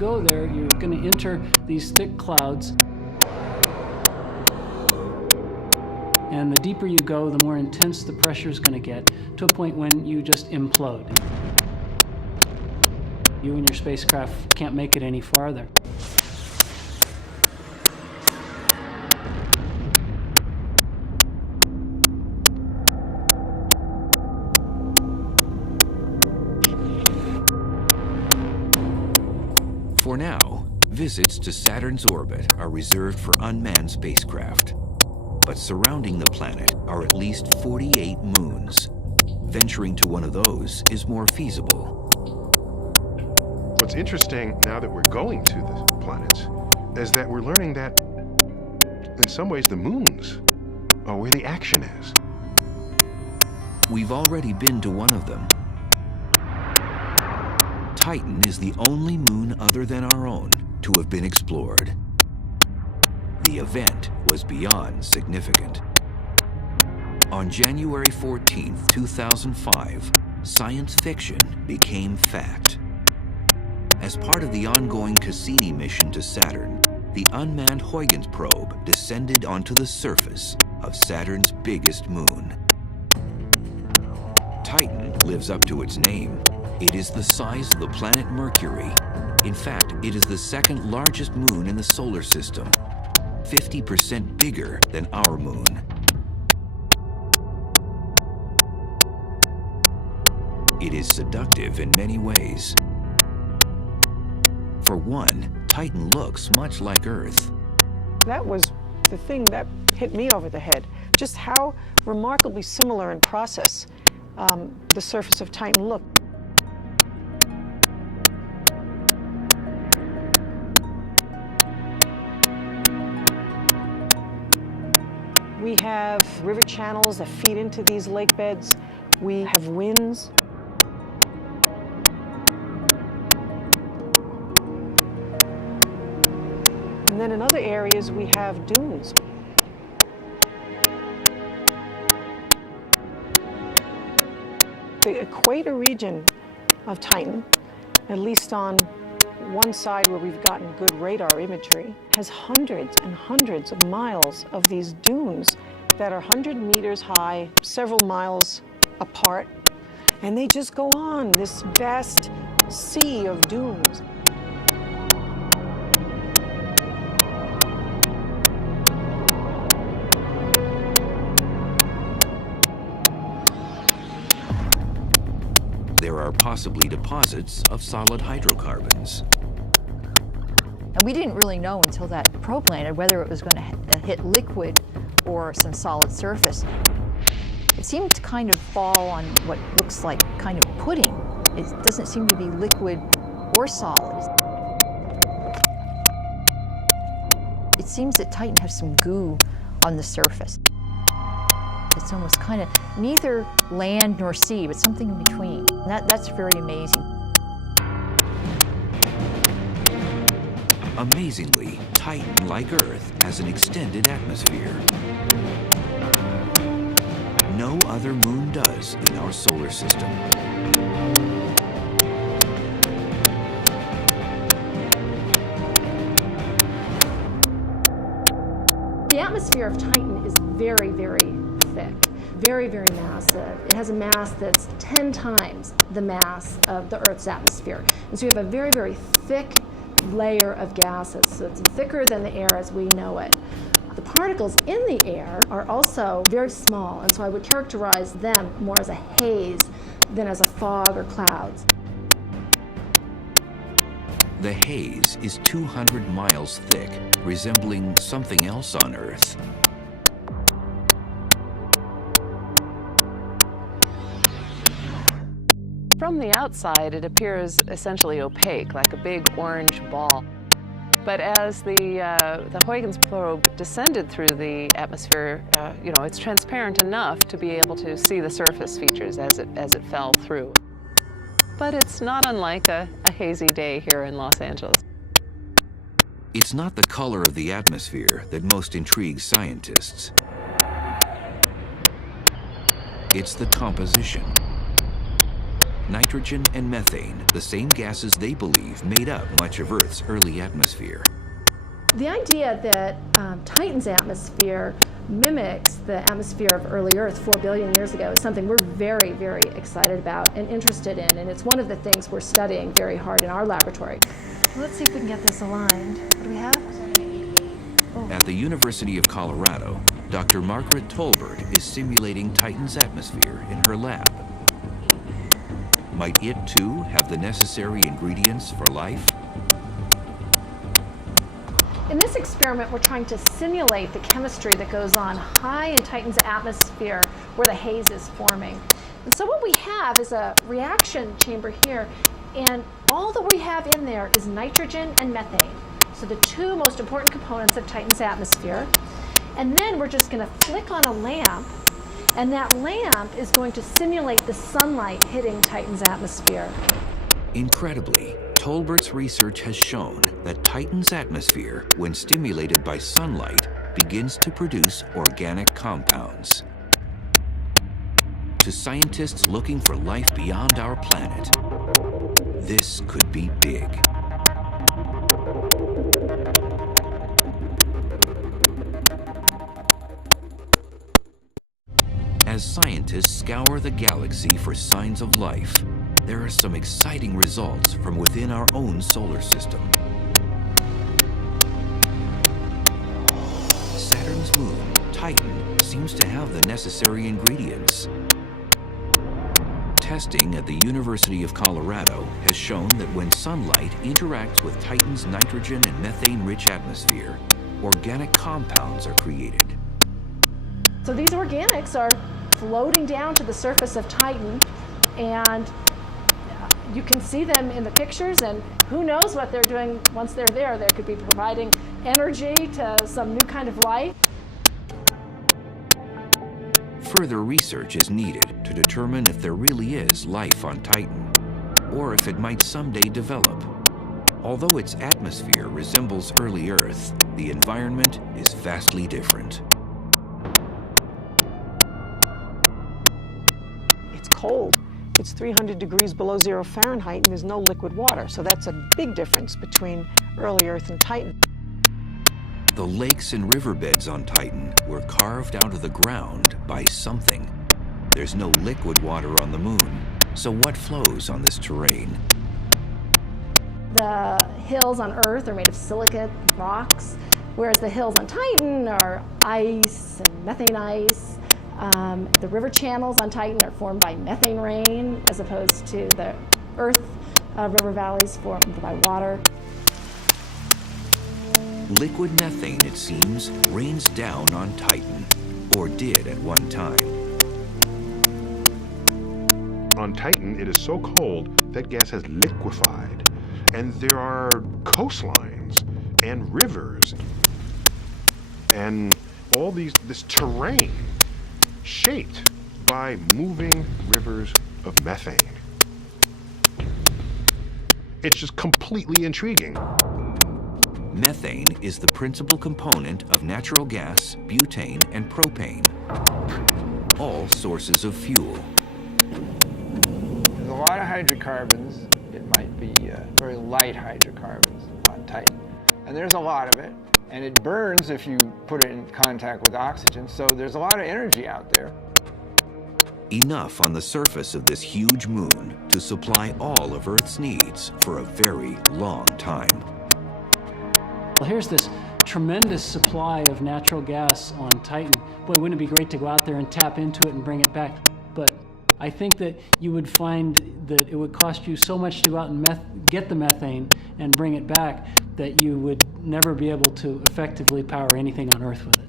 go there, you're going to enter these thick clouds. And the deeper you go, the more intense the pressure is going to get, to a point when you just implode. You and your spacecraft can't make it any farther. For now, visits to Saturn's orbit are reserved for unmanned spacecraft. But surrounding the planet are at least 48 moons. Venturing to one of those is more feasible. What's interesting now that we're going to the planets is that we're learning that in some ways the moons are where the action is. We've already been to one of them. Titan is the only moon other than our own to have been explored. The event was beyond significant. On January 14, 2005, science fiction became fact. As part of the ongoing Cassini mission to Saturn, the unmanned Huygens probe descended onto the surface of Saturn's biggest moon. Titan lives up to its name. It is the size of the planet Mercury. In fact, it is the second largest moon in the solar system, 50% bigger than our moon. It is seductive in many ways. For one, Titan looks much like Earth. That was the thing that hit me over the head, just how remarkably similar in process the surface of Titan looked. We have river channels that feed into these lake beds. We have winds. And then in other areas, we have dunes. The equator region of Titan, at least on one side where we've gotten good radar imagery, has hundreds and hundreds of miles of these dunes that are 100 meters high, several miles apart, and they just go on, this vast sea of dunes. There are possibly deposits of solid hydrocarbons. And we didn't really know until that probe landed whether it was going to hit liquid or some solid surface. It seemed to kind of fall on what looks like kind of pudding. It doesn't seem to be liquid or solid. It seems that Titan has some goo on the surface. It's almost kind of neither land nor sea, but something in between. That's very amazing. Amazingly, Titan, like Earth, has an extended atmosphere. No other moon does in our solar system. The atmosphere of Titan is very, very thick, very, very massive. It has a mass that's 10 times the mass of the Earth's atmosphere. And so you have a very, very thick layer of gases. So it's thicker than the air as we know it. The particles in the air are also very small, and so I would characterize them more as a haze than as a fog or clouds. The haze is 200 miles thick, resembling something else on Earth. From the outside, it appears essentially opaque, like a big orange ball. But as the Huygens probe descended through the atmosphere, it's transparent enough to be able to see the surface features as it fell through. But it's not unlike a hazy day here in Los Angeles. It's not the color of the atmosphere that most intrigues scientists. It's the composition. nitrogen and methane, the same gases they believe made up much of Earth's early atmosphere. The idea that Titan's atmosphere mimics the atmosphere of early Earth 4 billion years ago is something we're very, very excited about and interested in, and it's one of the things we're studying very hard in our laboratory. Let's see if we can get this aligned. What do we have? At the University of Colorado, Dr. Margaret Tolbert is simulating Titan's atmosphere in her lab. Might it, too, have the necessary ingredients for life? In this experiment, we're trying to simulate the chemistry that goes on high in Titan's atmosphere where the haze is forming. And so what we have is a reaction chamber here, and all that we have in there is nitrogen and methane. So the two most important components of Titan's atmosphere. And then we're just going to flick on a lamp, and that lamp is going to simulate the sunlight hitting Titan's atmosphere. Incredibly, Tolbert's research has shown that Titan's atmosphere, when stimulated by sunlight, begins to produce organic compounds. To scientists looking for life beyond our planet, this could be big. As scientists scour the galaxy for signs of life, there are some exciting results from within our own solar system. Saturn's moon, Titan, seems to have the necessary ingredients. Testing at the University of Colorado has shown that when sunlight interacts with Titan's nitrogen and methane-rich atmosphere, organic compounds are created. So these organics are floating down to the surface of Titan, and you can see them in the pictures, and who knows what they're doing once they're there. They could be providing energy to some new kind of life. Further research is needed to determine if there really is life on Titan, or if it might someday develop. Although its atmosphere resembles early Earth, the environment is vastly different. It's cold. It's 300 degrees below 0 Fahrenheit, and there's no liquid water. So that's a big difference between early Earth and Titan. The lakes and riverbeds on Titan were carved out of the ground by something. There's no liquid water on the moon, so what flows on this terrain? The hills on Earth are made of silicate rocks, whereas the hills on Titan are ice and methane ice. The river channels on Titan are formed by methane rain, as opposed to the Earth river valleys formed by water. Liquid methane, it seems, rains down on Titan, or did at one time. On Titan, it is so cold that gas has liquefied, and there are coastlines and rivers and all this terrain shaped by moving rivers of methane. It's just completely intriguing. Methane is the principal component of natural gas, butane, and propane, all sources of fuel. There's a lot of hydrocarbons. It might be very light hydrocarbons on Titan. And there's a lot of it. And it burns if you put it in contact with oxygen, so there's a lot of energy out there. Enough on the surface of this huge moon to supply all of Earth's needs for a very long time. Well, here's this tremendous supply of natural gas on Titan. Boy, wouldn't it be great to go out there and tap into it and bring it back? But I think that you would find that it would cost you so much to go out and get the methane and bring it back that you would never be able to effectively power anything on Earth with it.